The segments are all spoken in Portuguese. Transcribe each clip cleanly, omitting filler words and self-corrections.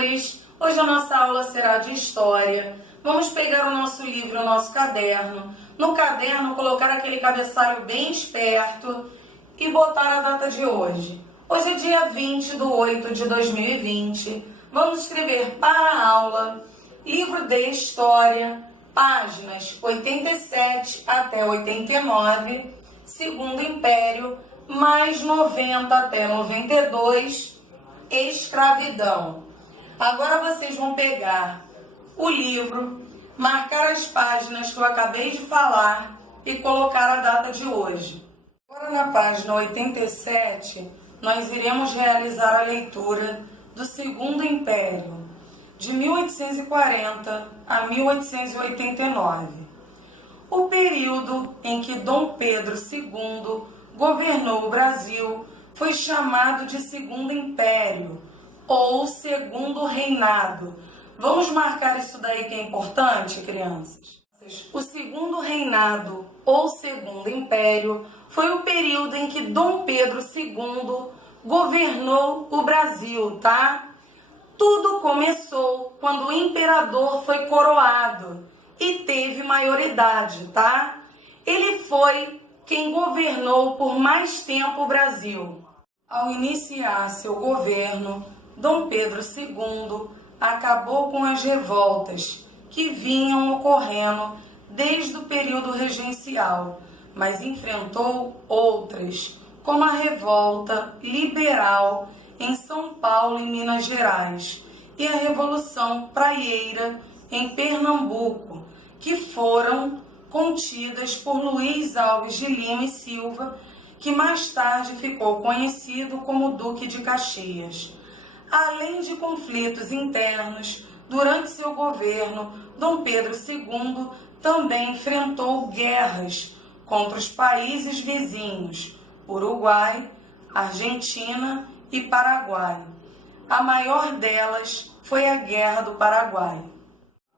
senhores! Hoje a nossa aula será de História. Vamos pegar o nosso livro, o nosso caderno. No caderno, colocar aquele cabeçalho bem esperto e botar a data de hoje. Hoje é dia 20 de 8 de 2020. Vamos escrever para a aula, livro de História, páginas 87 até 89, Segundo Império, mais 90 até 92, escravidão. Agora vocês vão pegar o livro, marcar as páginas que eu acabei de falar e colocar a data de hoje. Agora na página 87, nós iremos realizar a leitura do Segundo Império, de 1840 a 1889. O período em que Dom Pedro II governou o Brasil foi chamado de Segundo Império, ou Segundo Reinado. Vamos marcar isso daí que é importante, crianças? O Segundo Reinado, ou Segundo Império, foi o período em que Dom Pedro II governou o Brasil, tá? Tudo começou quando o imperador foi coroado e teve maioridade, tá? Ele foi quem governou por mais tempo o Brasil. Ao iniciar seu governo, Dom Pedro II acabou com as revoltas que vinham ocorrendo desde o período regencial, mas enfrentou outras, como a revolta liberal em São Paulo e Minas Gerais e a Revolução Praieira em Pernambuco, que foram contidas por Luiz Alves de Lima e Silva, que mais tarde ficou conhecido como Duque de Caxias. Além de conflitos internos, durante seu governo, Dom Pedro II também enfrentou guerras contra os países vizinhos, Uruguai, Argentina e Paraguai. A maior delas foi a Guerra do Paraguai.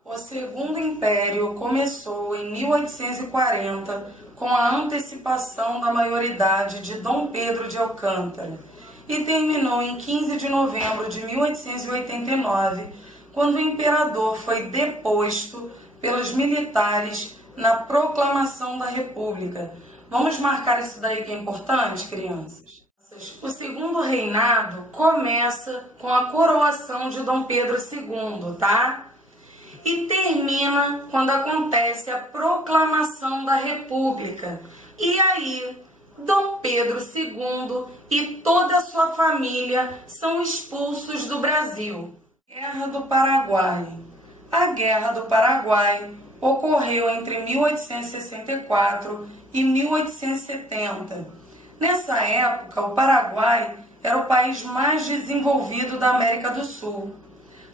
O Segundo Império começou em 1840 com a antecipação da maioridade de Dom Pedro de Alcântara e terminou em 15 de novembro de 1889, quando o imperador foi deposto pelos militares na proclamação da República. Vamos marcar isso daí que é importante, crianças? O Segundo Reinado começa com a coroação de Dom Pedro II, tá? E termina quando acontece a proclamação da República. E aí, Dom Pedro II e toda a sua família são expulsos do Brasil. Guerra do Paraguai. A Guerra do Paraguai ocorreu entre 1864 e 1870. Nessa época, o Paraguai era o país mais desenvolvido da América do Sul.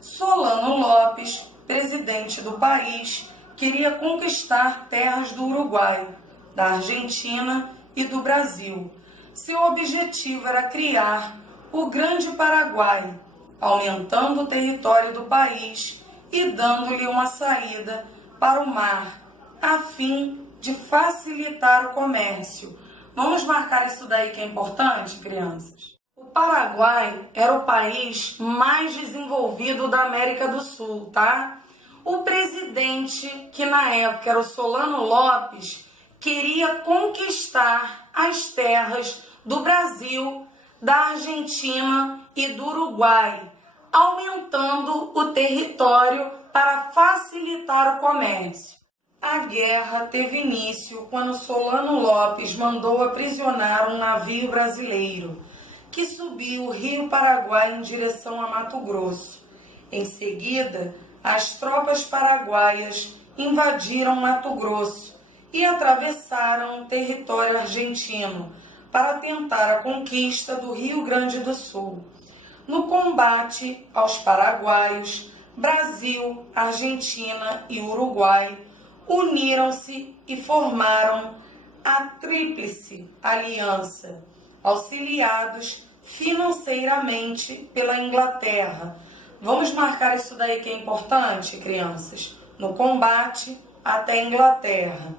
Solano Lopes, presidente do país, queria conquistar terras do Uruguai, da Argentina e do Brasil. Seu objetivo era criar o Grande Paraguai, aumentando o território do país e dando-lhe uma saída para o mar, a fim de facilitar o comércio. Vamos marcar isso daí que é importante, crianças? O Paraguai era o país mais desenvolvido da América do Sul, tá? O presidente, que na época era o Solano Lopes, queria conquistar as terras do Brasil, da Argentina e do Uruguai, aumentando o território para facilitar o comércio. A guerra teve início quando Solano Lopes mandou aprisionar um navio brasileiro que subiu o Rio Paraguai em direção a Mato Grosso. Em seguida, as tropas paraguaias invadiram Mato Grosso e atravessaram o território argentino para tentar a conquista do Rio Grande do Sul. No combate aos paraguaios, Brasil, Argentina e Uruguai uniram-se e formaram a Tríplice Aliança, auxiliados financeiramente pela Inglaterra. Vamos marcar isso daí que é importante, crianças? No combate até a Inglaterra.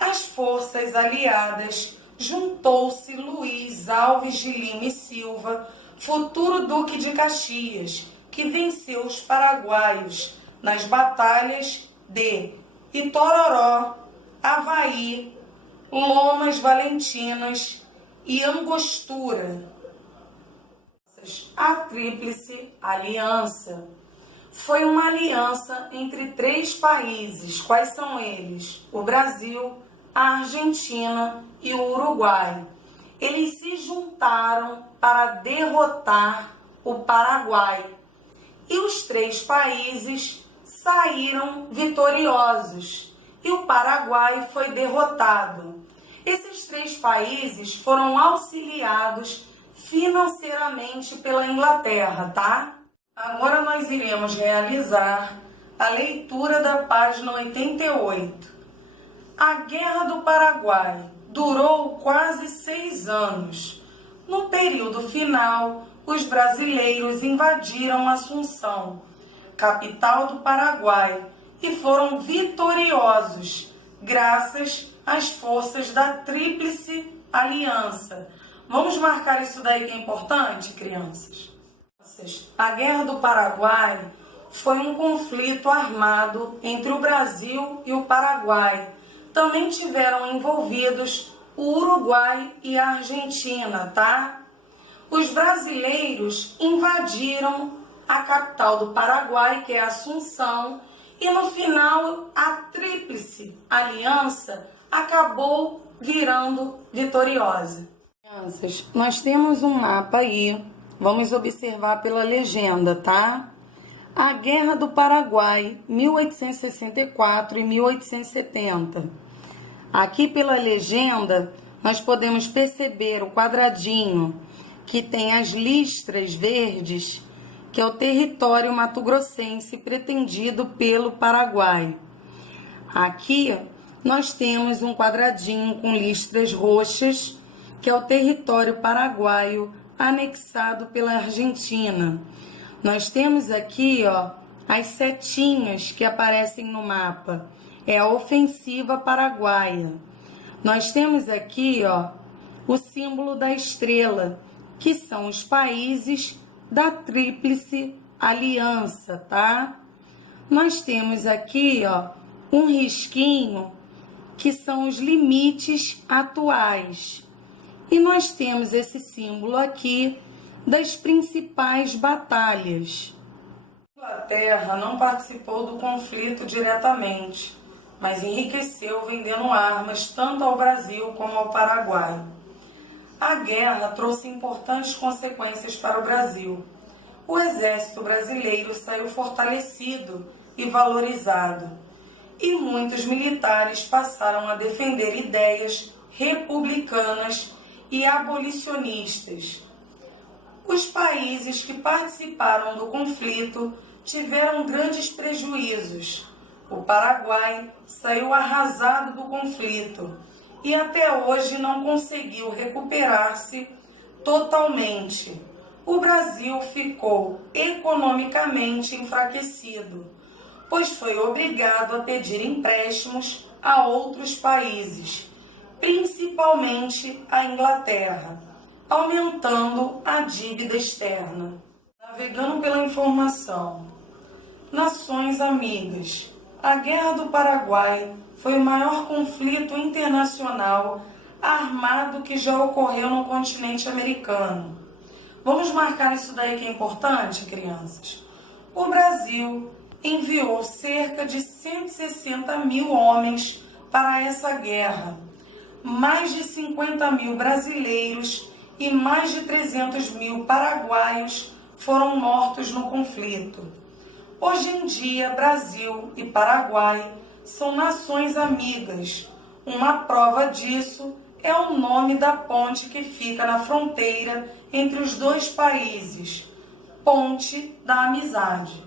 Às forças aliadas juntou-se Luiz Alves de Lima e Silva, futuro Duque de Caxias, que venceu os paraguaios nas batalhas de Itororó, Avaí, Lomas Valentinas e Angostura. A Tríplice Aliança foi uma aliança entre 3 países. Quais são eles? O Brasil, a Argentina e o Uruguai. Eles se juntaram para derrotar o Paraguai. E os 3 países saíram vitoriosos. E o Paraguai foi derrotado. Esses 3 países foram auxiliados financeiramente pela Inglaterra, tá? Agora nós iremos realizar a leitura da página 88. A Guerra do Paraguai durou quase 6 anos. No período final, os brasileiros invadiram Assunção, capital do Paraguai, e foram vitoriosos, graças às forças da Tríplice Aliança. Vamos marcar isso daí que é importante, crianças? A Guerra do Paraguai foi um conflito armado entre o Brasil e o Paraguai. Também tiveram envolvidos o Uruguai e a Argentina, tá? Os brasileiros invadiram a capital do Paraguai, que é Assunção, e no final a Tríplice Aliança acabou virando vitoriosa. Crianças, nós temos um mapa aí, vamos observar pela legenda, tá? A Guerra do Paraguai, 1864 e 1870. Aqui pela legenda, nós podemos perceber o quadradinho que tem as listras verdes, que é o território mato-grossense pretendido pelo Paraguai. Aqui nós temos um quadradinho com listras roxas, que é o território paraguaio anexado pela Argentina. Nós temos aqui, ó, as setinhas que aparecem no mapa. É a ofensiva paraguaia. Nós temos aqui, ó, o símbolo da estrela, que são os países da Tríplice Aliança, tá? Nós temos aqui, ó, um risquinho que são os limites atuais. E nós temos esse símbolo aqui das principais batalhas. A Inglaterra não participou do conflito diretamente, mas enriqueceu vendendo armas tanto ao Brasil como ao Paraguai. A guerra trouxe importantes consequências para o Brasil. O exército brasileiro saiu fortalecido e valorizado, e muitos militares passaram a defender ideias republicanas e abolicionistas. Os países que participaram do conflito tiveram grandes prejuízos. O Paraguai saiu arrasado do conflito e até hoje não conseguiu recuperar-se totalmente. O Brasil ficou economicamente enfraquecido, pois foi obrigado a pedir empréstimos a outros países, principalmente a Inglaterra, aumentando a dívida externa. Navegando pela informação. Nações amigas. A Guerra do Paraguai foi o maior conflito internacional armado que já ocorreu no continente americano. Vamos marcar isso daí que é importante, crianças? O Brasil enviou cerca de 160 mil homens para essa guerra. Mais de 50 mil brasileiros e mais de 300 mil paraguaios foram mortos no conflito. Hoje em dia, Brasil e Paraguai são nações amigas. Uma prova disso é o nome da ponte que fica na fronteira entre os dois países, Ponte da Amizade.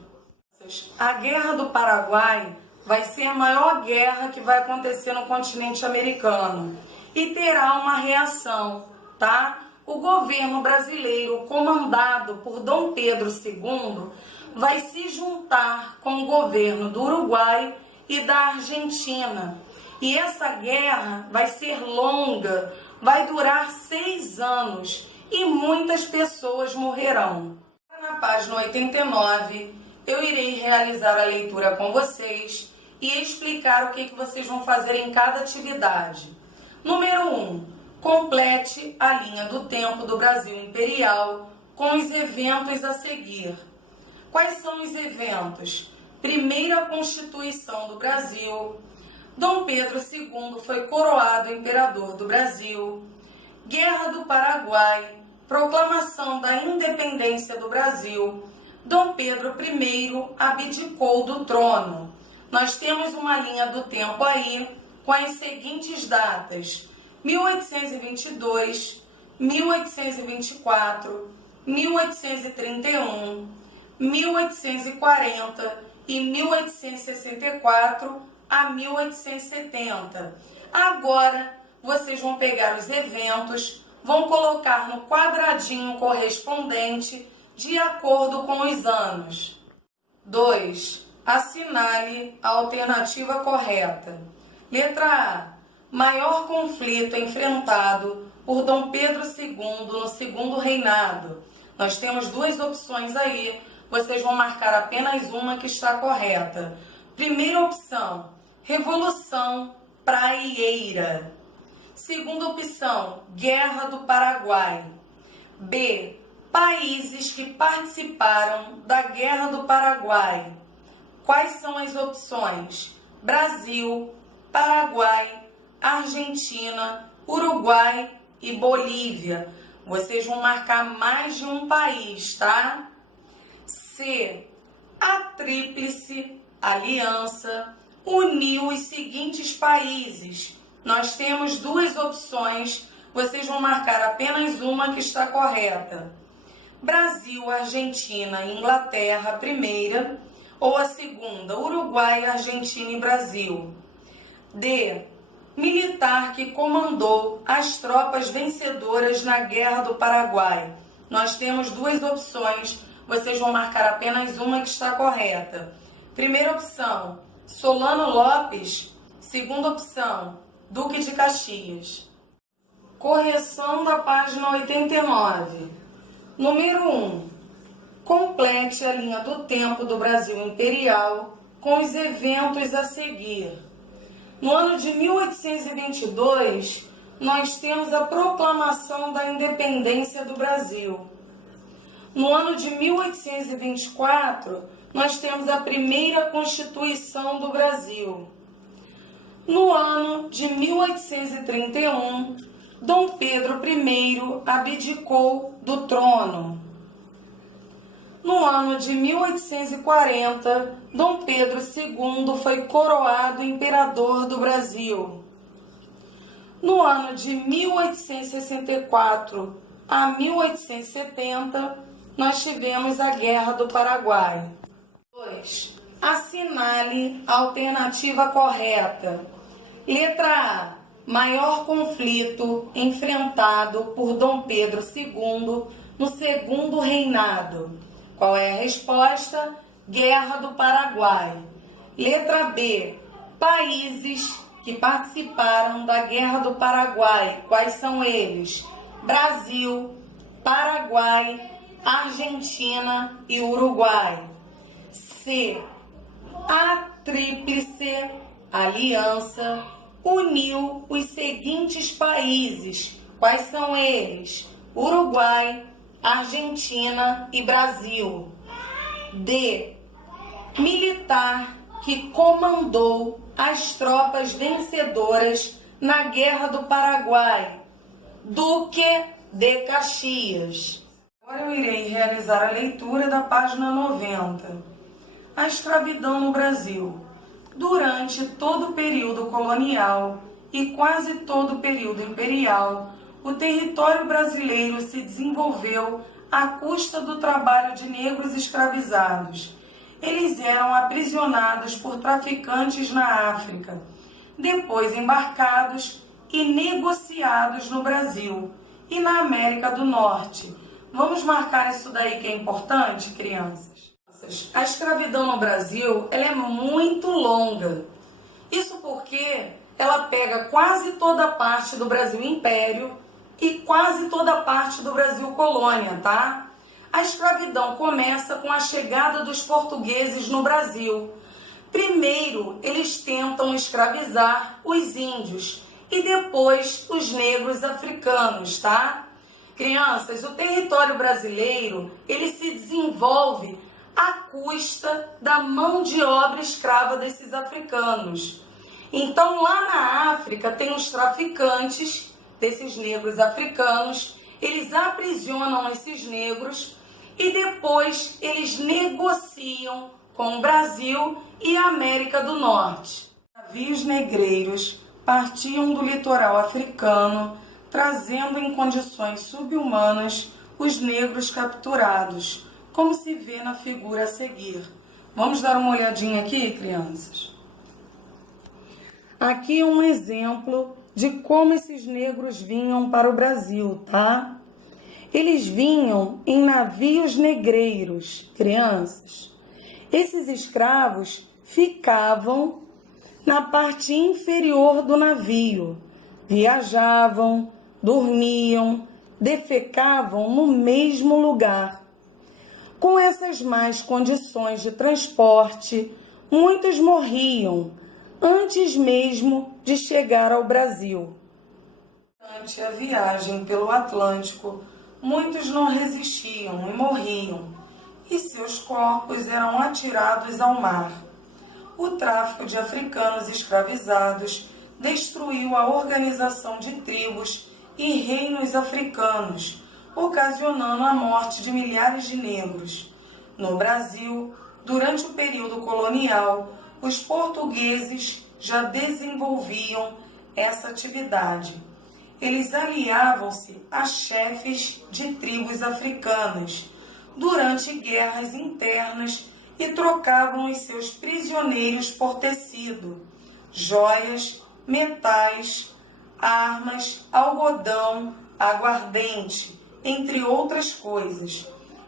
A Guerra do Paraguai vai ser a maior guerra que vai acontecer no continente americano e terá uma reação, tá? O governo brasileiro, comandado por Dom Pedro II, vai se juntar com o governo do Uruguai e da Argentina. E essa guerra vai ser longa, vai durar 6 anos e muitas pessoas morrerão. Na página 89, eu irei realizar a leitura com vocês e explicar o que vocês vão fazer em cada atividade. Número 1. Complete a linha do tempo do Brasil Imperial com os eventos a seguir. Quais são os eventos? Primeira Constituição do Brasil. Dom Pedro II foi coroado imperador do Brasil. Guerra do Paraguai. Proclamação da independência do Brasil. Dom Pedro I abdicou do trono. Nós temos uma linha do tempo aí com as seguintes datas: 1822, 1824, 1831, 1840 e 1864 a 1870. Agora, vocês vão pegar os eventos, vão colocar no quadradinho correspondente de acordo com os anos. 2. Assinale a alternativa correta. Letra A. Maior conflito enfrentado por Dom Pedro II no segundo reinado. Nós temos duas opções aí. Vocês vão marcar apenas uma que está correta. Primeira opção, Revolução Praieira. Segunda opção, Guerra do Paraguai. B. Países que participaram da Guerra do Paraguai. Quais são as opções? Brasil, Paraguai, Argentina, Uruguai e Bolívia. Vocês vão marcar mais de um país, tá? C. A Tríplice Aliança uniu os seguintes países. Nós temos duas opções. Vocês vão marcar apenas uma que está correta. Brasil, Argentina e Inglaterra, a primeira. Ou a segunda, Uruguai, Argentina e Brasil. D. Militar que comandou as tropas vencedoras na Guerra do Paraguai. Nós temos duas opções. Vocês vão marcar apenas uma que está correta. Primeira opção, Solano Lopes. Segunda opção, Duque de Caxias. Correção da página 89. Número 1. Complete a linha do tempo do Brasil Imperial com os eventos a seguir. No ano de 1822, nós temos a proclamação da independência do Brasil. No ano de 1824, nós temos a primeira Constituição do Brasil. No ano de 1831, Dom Pedro I abdicou do trono. No ano de 1840, Dom Pedro II foi coroado imperador do Brasil. No ano de 1864 a 1870, nós tivemos a Guerra do Paraguai. 2. Assinale a alternativa correta. Letra A. Maior conflito enfrentado por Dom Pedro II no segundo reinado. Qual é a resposta? Guerra do Paraguai. Letra B. Países que participaram da Guerra do Paraguai. Quais são eles? Brasil, Paraguai, Argentina e Uruguai. C. A Tríplice Aliança uniu os seguintes países. Quais são eles? Uruguai, Argentina e Brasil. D. Militar que comandou as tropas vencedoras na Guerra do Paraguai. Duque de Caxias. Agora eu irei realizar a leitura da página 90. A escravidão no Brasil. Durante todo o período colonial e quase todo o período imperial, o território brasileiro se desenvolveu à custa do trabalho de negros escravizados. Eles eram aprisionados por traficantes na África, depois embarcados e negociados no Brasil e na América do Norte. Vamos marcar isso daí que é importante, crianças? A escravidão no Brasil, ela é muito longa. Isso porque ela pega quase toda a parte do Brasil Império e quase toda a parte do Brasil Colônia, tá? A escravidão começa com a chegada dos portugueses no Brasil. Primeiro, eles tentam escravizar os índios e depois os negros africanos, tá? Crianças, o território brasileiro, ele se desenvolve à custa da mão de obra escrava desses africanos. Então, lá na África, tem os traficantes desses negros africanos, eles aprisionam esses negros e depois eles negociam com o Brasil e a América do Norte. Navios negreiros partiam do litoral africano, trazendo em condições subhumanas os negros capturados, como se vê na figura a seguir. Vamos dar uma olhadinha aqui, crianças? Aqui é um exemplo de como esses negros vinham para o Brasil, tá? Eles vinham em navios negreiros, crianças. Esses escravos ficavam na parte inferior do navio, viajavam, dormiam, defecavam no mesmo lugar. Com essas más condições de transporte, muitos morriam antes mesmo de chegar ao Brasil. Durante a viagem pelo Atlântico, muitos não resistiam e morriam, e seus corpos eram atirados ao mar. O tráfico de africanos escravizados destruiu a organização de tribos e reinos africanos, ocasionando a morte de milhares de negros. No Brasil, durante o período colonial, os portugueses já desenvolviam essa atividade. Eles aliavam-se a chefes de tribos africanas durante guerras internas e trocavam os seus prisioneiros por tecido, joias, metais, armas, algodão, aguardente, entre outras coisas,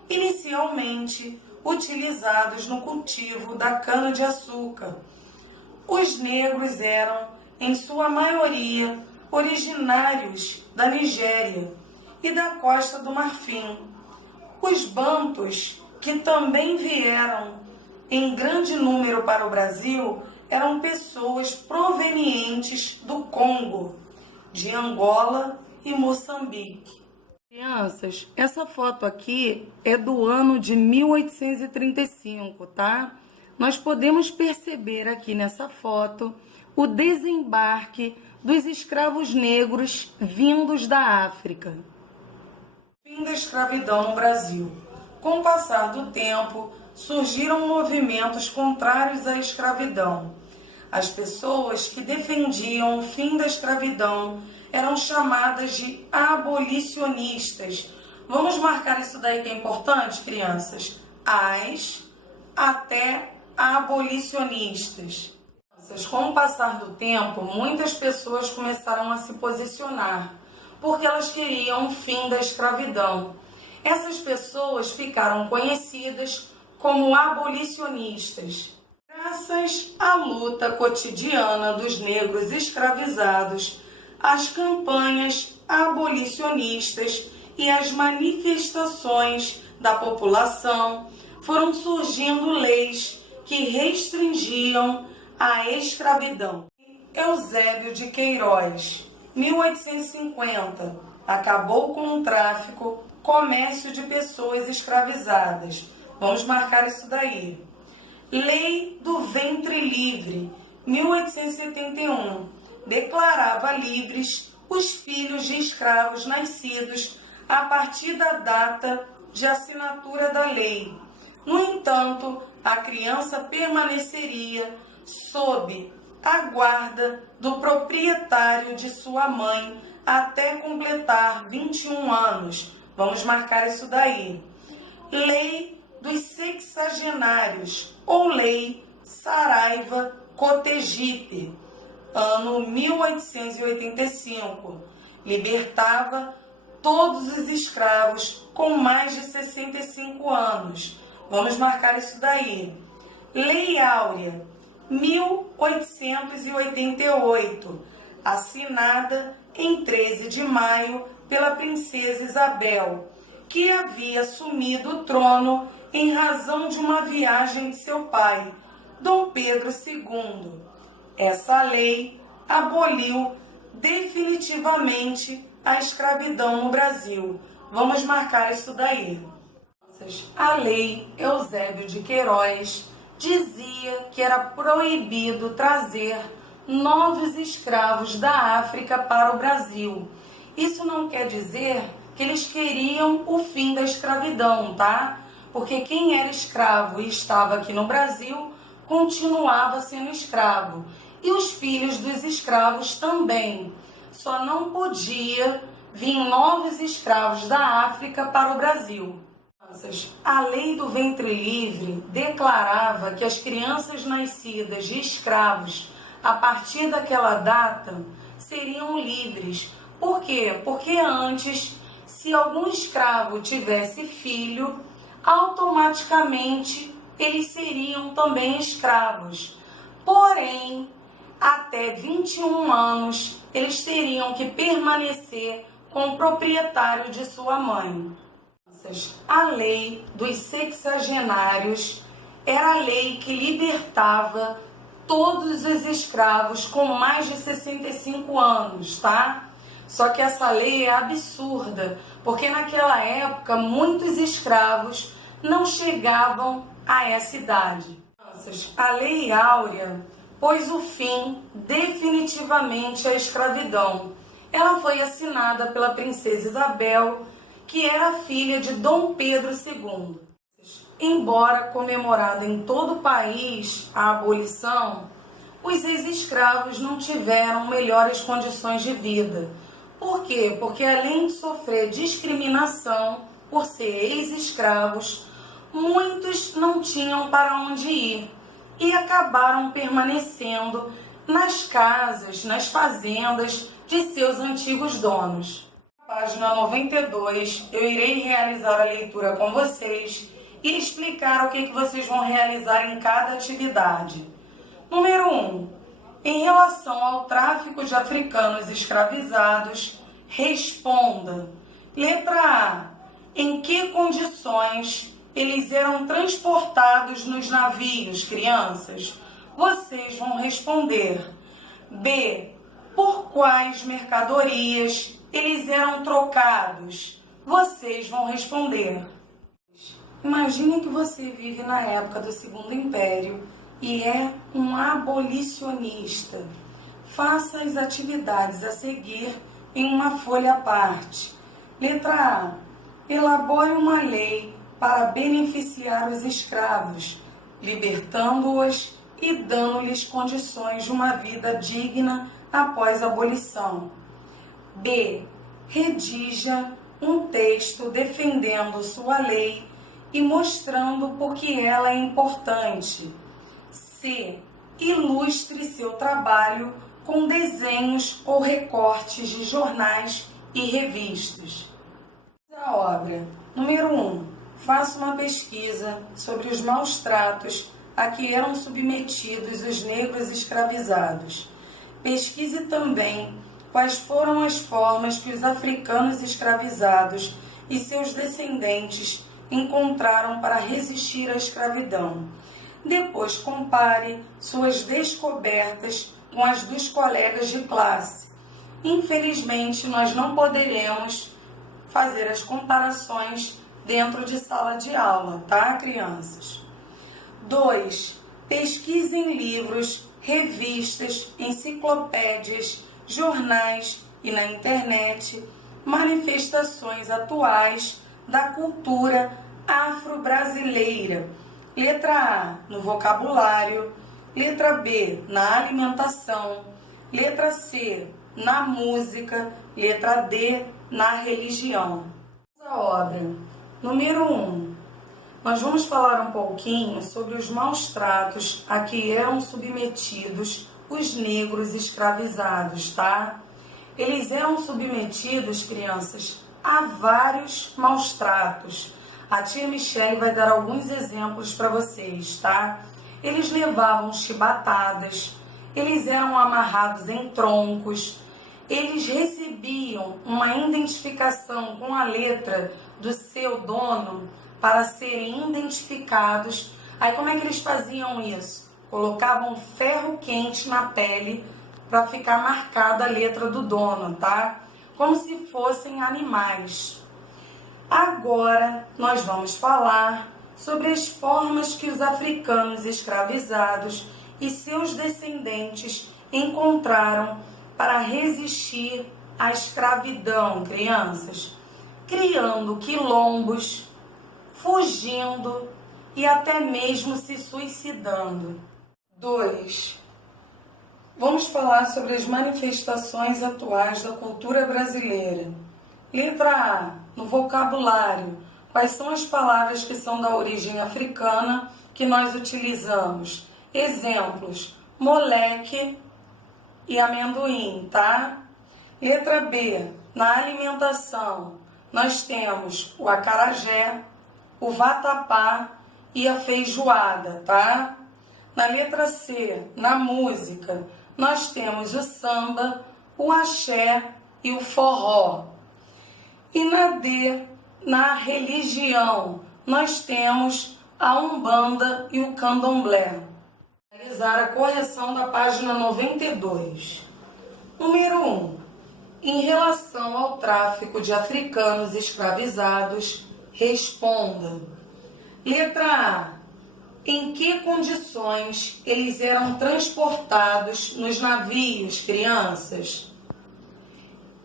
inicialmente utilizados no cultivo da cana-de-açúcar. Os negros eram, em sua maioria, originários da Nigéria e da Costa do Marfim. Os bantus, que também vieram em grande número para o Brasil, eram pessoas provenientes do Congo, de Angola e Moçambique. Crianças, essa foto aqui é do ano de 1835, tá? Nós podemos perceber aqui nessa foto o desembarque dos escravos negros vindos da África. Fim da escravidão no Brasil. Com o passar do tempo, surgiram movimentos contrários à escravidão. As pessoas que defendiam o fim da escravidão eram chamadas de abolicionistas. Vamos marcar isso daí que é importante, crianças? As até abolicionistas. Com o passar do tempo, muitas pessoas começaram a se posicionar, porque elas queriam o fim da escravidão. Essas pessoas ficaram conhecidas como abolicionistas. Graças à luta cotidiana dos negros escravizados, as campanhas abolicionistas e as manifestações da população, foram surgindo leis que restringiam a escravidão. Eusébio de Queiroz, 1850, acabou com o tráfico, comércio de pessoas escravizadas. Vamos marcar isso daí. Lei do Ventre Livre, 1871, declarava livres os filhos de escravos nascidos a partir da data de assinatura da lei. No entanto, a criança permaneceria sob a guarda do proprietário de sua mãe até completar 21 anos. Vamos marcar isso daí. Lei dos Sexagenários, ou Lei Saraiva-Cotegipe, ano 1885, libertava todos os escravos com mais de 65 anos. Vamos marcar isso daí. Lei Áurea, 1888, assinada em 13 de maio pela princesa Isabel, que havia assumido o trono em razão de uma viagem de seu pai, Dom Pedro II. Essa lei aboliu definitivamente a escravidão no Brasil. Vamos marcar isso daí. A lei Eusébio de Queiroz dizia que era proibido trazer novos escravos da África para o Brasil. Isso não quer dizer que eles queriam o fim da escravidão, tá? Porque quem era escravo e estava aqui no Brasil continuava sendo escravo. E os filhos dos escravos também. Só não podia vir novos escravos da África para o Brasil. A lei do ventre livre declarava que as crianças nascidas de escravos a partir daquela data seriam livres. Por quê? Porque antes, se algum escravo tivesse filho, automaticamente eles seriam também escravos. Porém, até 21 anos, eles teriam que permanecer com o proprietário de sua mãe. A lei dos sexagenários era a lei que libertava todos os escravos com mais de 65 anos, tá? Só que essa lei é absurda, porque naquela época muitos escravos não chegavam a essa idade. A Lei Áurea pôs o fim definitivamente à escravidão. Ela foi assinada pela princesa Isabel, que era filha de Dom Pedro II. Embora comemorada em todo o país a abolição, os ex-escravos não tiveram melhores condições de vida. Por quê? Porque além de sofrer discriminação por ser ex-escravos, muitos não tinham para onde ir e acabaram permanecendo nas casas, nas fazendas de seus antigos donos. Na página 92, eu irei realizar a leitura com vocês e explicar o que vocês vão realizar em cada atividade. Número 1. Em relação ao tráfico de africanos escravizados, responda. Letra A. Em que condições eles eram transportados nos navios, crianças? Vocês vão responder. B. Por quais mercadorias eles eram trocados? Vocês vão responder. Imagine que você vive na época do Segundo Império e é um abolicionista. Faça as atividades a seguir em uma folha à parte. Letra A. Elabore uma lei para beneficiar os escravos, libertando-os e dando-lhes condições de uma vida digna após a abolição. B. Redija um texto defendendo sua lei e mostrando por que ela é importante. C. Ilustre seu trabalho com desenhos ou recortes de jornais e revistas. A obra. Número 1. Faça uma pesquisa sobre os maus tratos a que eram submetidos os negros escravizados. Pesquise também quais foram as formas que os africanos escravizados e seus descendentes encontraram para resistir à escravidão. Depois compare suas descobertas com as dos colegas de classe. Infelizmente, nós não poderemos fazer as comparações dentro de sala de aula, tá, crianças? 2. Pesquise em livros, revistas, enciclopédias, jornais e na internet manifestações atuais da cultura afro-brasileira. Letra A, no vocabulário. Letra B, na alimentação. Letra C, na música. Letra D, na religião. A obra. Número 1. Nós vamos falar um pouquinho sobre os maus tratos a que eram submetidos os negros escravizados, tá? Eles eram submetidos, crianças, a vários maus tratos. A tia Michele vai dar alguns exemplos para vocês, tá? Eles levavam chibatadas, eles eram amarrados em troncos, eles recebiam uma identificação com a letra do seu dono para serem identificados. Aí como é que eles faziam isso? Colocavam ferro quente na pele para ficar marcada a letra do dono, tá? Como se fossem animais. Agora nós vamos falar sobre as formas que os africanos escravizados e seus descendentes encontraram para resistir à escravidão, crianças, criando quilombos, fugindo e até mesmo se suicidando. 2. Vamos falar sobre as manifestações atuais da cultura brasileira. Letra A, no vocabulário, quais são as palavras que são da origem africana que nós utilizamos? Exemplos, moleque e amendoim, tá? Letra B, na alimentação, nós temos o acarajé, o vatapá e a feijoada, tá? Na letra C, na música, nós temos o samba, o axé e o forró. E na D, na religião, nós temos a umbanda e o candomblé. Realizar a correção da página 92. Número 1. Em relação ao tráfico de africanos escravizados, responda. Letra A. Em que condições eles eram transportados nos navios, crianças?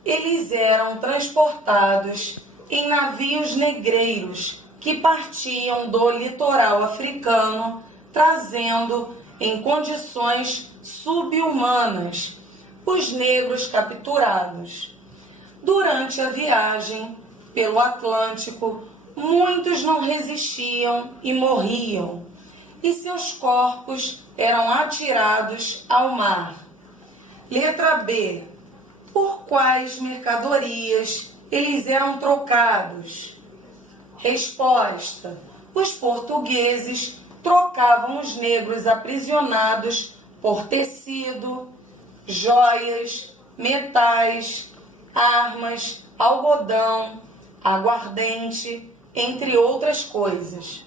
Eles eram transportados em navios negreiros que partiam do litoral africano, trazendo em condições subhumanas os negros capturados. Durante a viagem pelo Atlântico, muitos não resistiam e morriam, e seus corpos eram atirados ao mar. Letra B. Por quais mercadorias eles eram trocados? Resposta. Os portugueses trocavam os negros aprisionados por tecido, joias, metais, armas, algodão, aguardente, entre outras coisas.